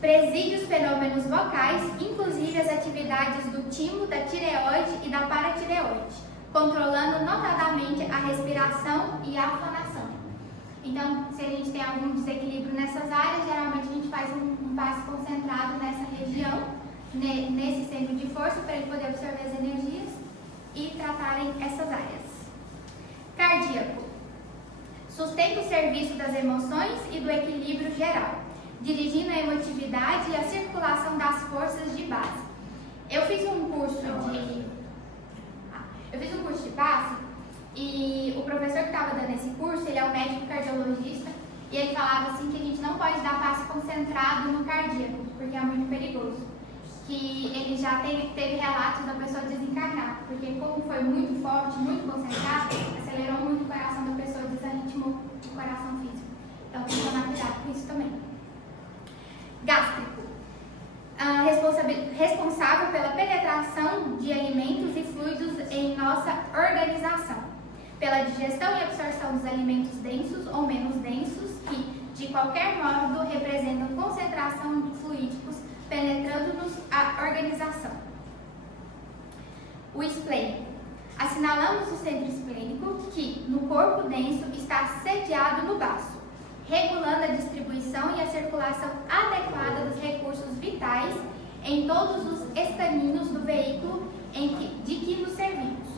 Preside os fenômenos vocais, inclusive as atividades do timo, da tireoide e da paratireoide, controlando notadamente a respiração e a fonação. Então, se a gente tem algum desequilíbrio nessas áreas, geralmente a gente faz um passe concentrado nessa região, nesse centro de força, para ele poder absorver as energias e tratarem essas áreas. Cardíaco. Sustenta o serviço das emoções e do equilíbrio geral, dirigindo a emotividade e a circulação das forças de base. Eu fiz um curso de passe e o professor que estava dando esse curso, ele é um médico cardiologista e ele falava assim que a gente não pode dar passe concentrado no cardíaco, porque é muito perigoso. Que ele já teve relatos da pessoa desencarnar, porque como foi muito forte, muito concentrado, acelerou muito o coração da pessoa e desarritmou o coração físico. Então tem que tomar cuidado com isso também. Gástrico. Responsável pela penetração de alimentos e fluidos em nossa organização, pela digestão e absorção dos alimentos densos ou menos densos, que de qualquer modo, representam concentração de fluídicos penetrando-nos a organização. O esplênico. Assinalamos o centro esplênico que, no corpo denso, está sediado no baço, regulando a distribuição e a circulação adequada dos recursos vitais em todos os estaninhos do veículo de que nos servimos,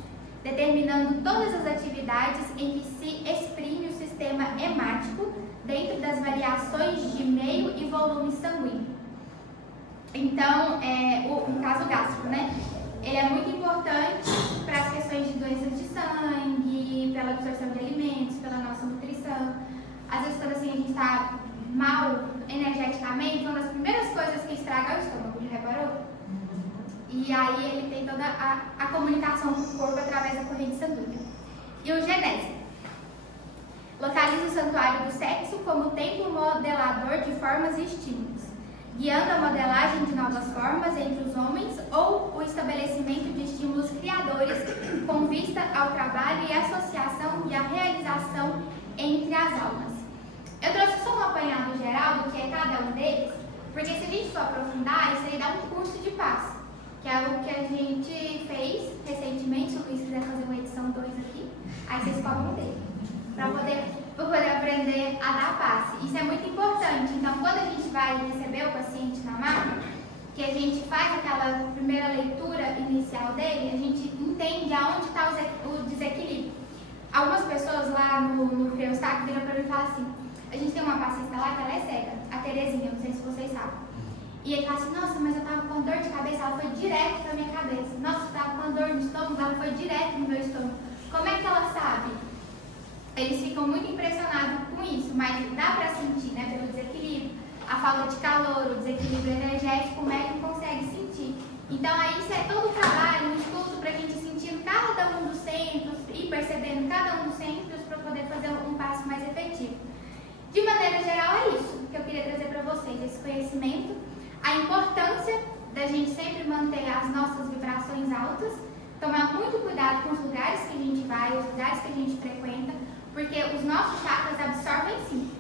determinando todas as atividades em que se exprime o sistema hemático dentro das variações de meio e volume sanguíneo. Então, no caso gástrico, né? Ele é muito importante para as questões de doenças de sangue, pela absorção de alimentos, pela nossa nutrição. Às vezes, quando assim, a gente está mal energeticamente, uma das primeiras coisas que estraga é o estômago, já reparou? E aí ele tem toda a comunicação com o corpo através da corrente sanguínea. E o genésio. Localiza o santuário do sexo como templo modelador de formas e estímulos, guiando a modelagem de novas formas entre os homens ou o estabelecimento de estímulos criadores com vista ao trabalho e associação e a realização entre as almas. Eu trouxe só um apanhado geral do que é cada um deles, porque se a gente for aprofundar, isso aí dá um curso de paz, que é algo que a gente fez recentemente. Se o Luiz quiser fazer uma edição 2 aqui, aí vocês cobram dele, para poder aprender a dar passe. Isso é muito importante. Então, quando a gente vai receber o paciente na maca, que a gente faz aquela primeira leitura inicial dele, a gente entende aonde está o desequilíbrio. Algumas pessoas lá no Freostáquio viram para mim e falam assim: a gente tem uma paciente lá que ela é cega, a Terezinha, não sei se vocês sabem. E ele fala assim: nossa, mas eu tava com dor de cabeça, ela foi direto pra minha cabeça. Nossa, eu tava com dor no estômago, ela foi direto no meu estômago. Como é que ela sabe? Eles ficam muito impressionados com isso, mas dá pra sentir, né, pelo desequilíbrio, a falta de calor, o desequilíbrio energético, o médico consegue sentir. Então aí isso é todo o trabalho, um estudo pra gente sentir cada um dos centros e percebendo cada um dos centros para poder fazer um passo mais efetivo. De maneira geral é isso que eu queria trazer para vocês, esse conhecimento, a importância da gente sempre manter as nossas vibrações altas, tomar muito cuidado com os lugares que a gente vai, os lugares que a gente frequenta, porque os nossos chakras absorvem sim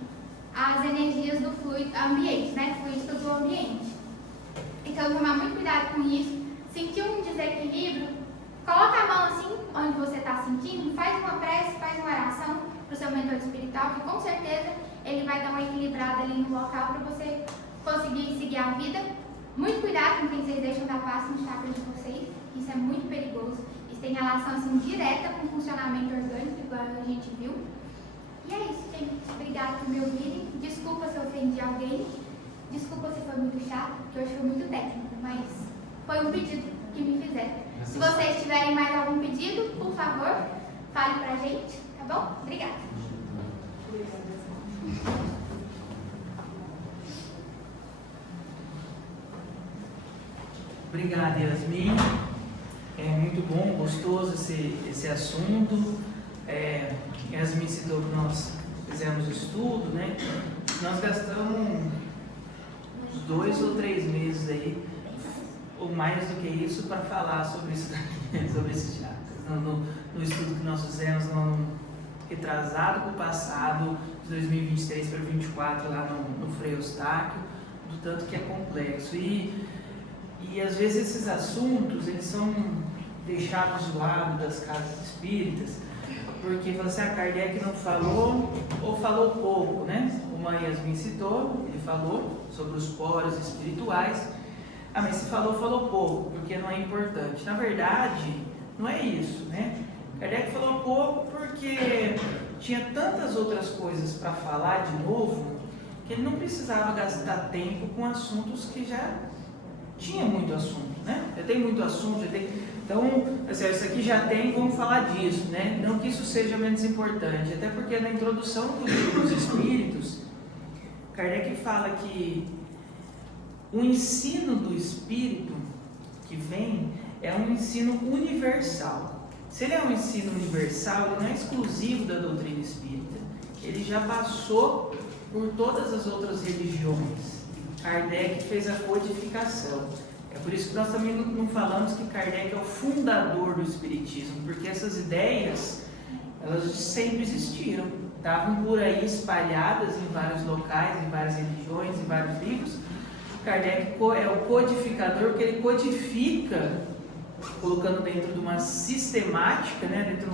as energias do fluido ambiente, né, fluido do ambiente. Então tomar muito cuidado com isso, sentir um desequilíbrio, coloca a mão assim onde você está sentindo, faz uma prece, faz uma oração para o seu mentor espiritual, que com certeza ele vai dar uma equilibrada ali no local para você conseguir seguir a vida. Muito cuidado com quem vocês deixam dar passo no chakra de vocês, isso é muito perigoso. Isso tem relação assim direta com o funcionamento orgânico, igual a gente viu. E é isso, gente. Obrigada por me ouvirem. Desculpa se eu ofendi alguém. Desculpa se foi muito chato, porque hoje foi muito técnico, mas foi um pedido que me fizeram. Se vocês tiverem mais algum pedido, por favor, fale pra gente, tá bom? Obrigada. Obrigado, Yasmin. É muito bom, gostoso esse assunto. Yasmin citou que nós fizemos o estudo, né? Nós gastamos uns 2 ou 3 meses aí, ou mais do que isso, para falar sobre isso daqui, sobre esses chakras. No estudo que nós fizemos no ano retrasado para o passado, de 2023 para 2024, lá no Freostáquio, do tanto que é complexo. E às vezes esses assuntos, eles são deixados do lado das casas espíritas, porque você, Kardec não falou, ou falou pouco, né? Como a Yasmin citou, ele falou sobre os poros espirituais. Mas se falou pouco, porque não é importante. Na verdade, não é isso, né? Kardec falou pouco porque tinha tantas outras coisas para falar de novo, que ele não precisava gastar tempo com assuntos que já tinha muito assunto, né? Já tem muito assunto, então, assim, isso aqui já tem, vamos falar disso, né? Não que isso seja menos importante, até porque na introdução do livro dos Espíritos, Kardec fala que o ensino do Espírito que vem é um ensino universal. Se ele é um ensino universal, ele não é exclusivo da doutrina espírita, ele já passou por todas as outras religiões. Kardec fez a codificação. É por isso que nós também não falamos que Kardec é o fundador do Espiritismo, porque essas ideias Elas sempre existiram, estavam por aí espalhadas em vários locais, em várias religiões, em vários livros. Kardec é o codificador, que ele codifica, colocando dentro de uma sistemática, né, dentro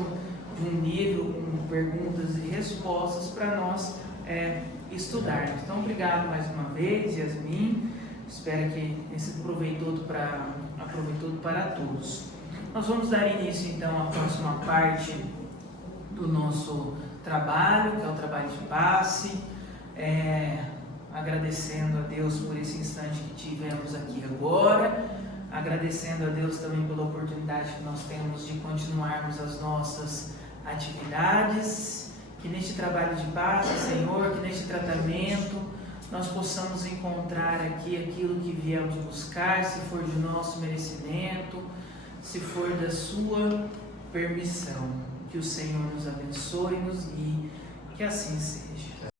de um livro com perguntas e respostas para nós estudarmos. Então, obrigado mais uma vez, Yasmin. Espero que esse aproveitou para todos. Nós vamos dar início então à próxima parte do nosso trabalho, que é o trabalho de passe. Agradecendo a Deus por esse instante que tivemos aqui agora, agradecendo a Deus também pela oportunidade que nós temos de continuarmos as nossas atividades, que neste trabalho de passe, Senhor, que neste tratamento nós possamos encontrar aqui aquilo que viemos buscar, se for de nosso merecimento, se for da sua permissão. Que o Senhor nos abençoe e nos guie, que assim seja.